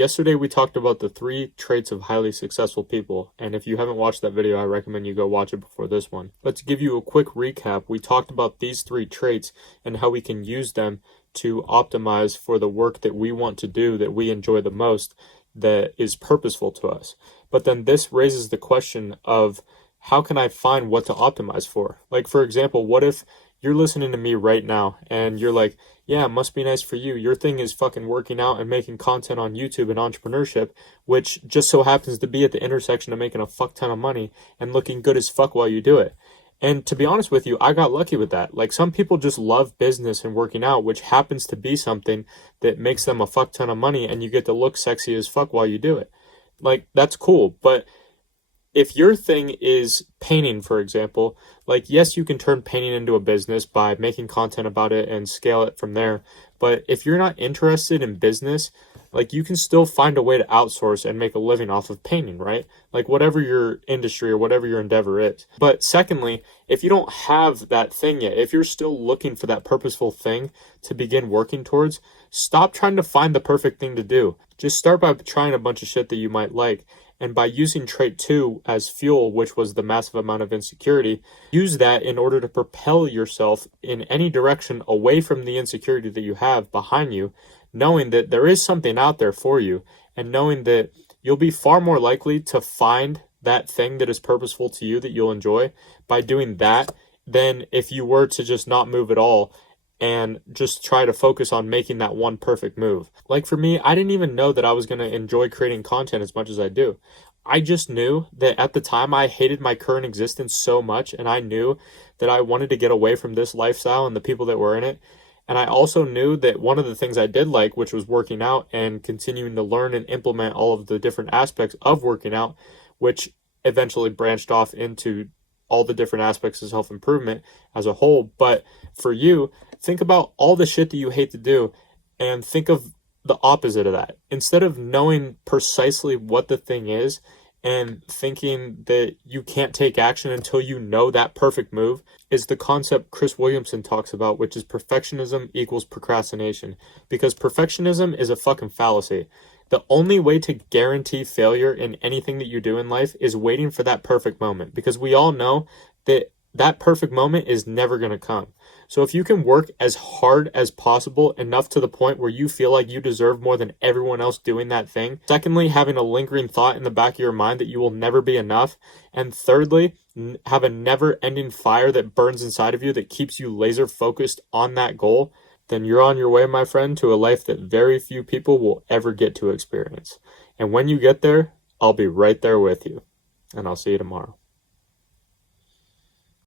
Yesterday, we talked about the 3 traits of highly successful people, and if you haven't watched that video, I recommend you go watch it before this one. But to give you a quick recap, we talked about these 3 traits and how we can use them to optimize for the work that we want to do, that we enjoy the most, that is purposeful to us. But then this raises the question of, how can I find what to optimize for? Like, for example, what if you're listening to me right now and you're like, yeah, it must be nice for you. Your thing is fucking working out and making content on YouTube and entrepreneurship, which just so happens to be at the intersection of making a fuck ton of money and looking good as fuck while you do it. And to be honest with you, I got lucky with that. Like, some people just love business and working out, which happens to be something that makes them a fuck ton of money, and you get to look sexy as fuck while you do it. Like, that's cool. But if your thing is painting, for example, like, yes, you can turn painting into a business by making content about it and scale it from there. But if you're not interested in business, like, you can still find a way to outsource and make a living off of painting, right? Like, whatever your industry or whatever your endeavor is. But secondly, if you don't have that thing yet, if you're still looking for that purposeful thing to begin working towards, stop trying to find the perfect thing to do. Just start by trying a bunch of shit that you might like. And by using trait 2 as fuel, which was the massive amount of insecurity, use that in order to propel yourself in any direction away from the insecurity that you have behind you, knowing that there is something out there for you, and knowing that you'll be far more likely to find that thing that is purposeful to you that you'll enjoy by doing that than if you were to just not move at all and just try to focus on making that one perfect move. Like, for me, I didn't even know that I was going to enjoy creating content as much as I do. I just knew that at the time I hated my current existence so much, and I knew that I wanted to get away from this lifestyle and the people that were in it. And I also knew that one of the things I did like, which was working out and continuing to learn and implement all of the different aspects of working out, which eventually branched off into all the different aspects of self-improvement as a whole. But for you, think about all the shit that you hate to do and think of the opposite of that. Instead of knowing precisely what the thing is and thinking that you can't take action until you know that perfect move, is the concept Chris Williamson talks about, which is perfectionism equals procrastination. Because perfectionism is a fucking fallacy. The only way to guarantee failure in anything that you do in life is waiting for that perfect moment, because we all know that that perfect moment is never going to come. So if you can work as hard as possible, enough to the point where you feel like you deserve more than everyone else doing that thing. Secondly, having a lingering thought in the back of your mind that you will never be enough. And thirdly, have a never-ending fire that burns inside of you that keeps you laser focused on that goal. Then you're on your way, my friend, to a life that very few people will ever get to experience. And when you get there, I'll be right there with you. And I'll see you tomorrow.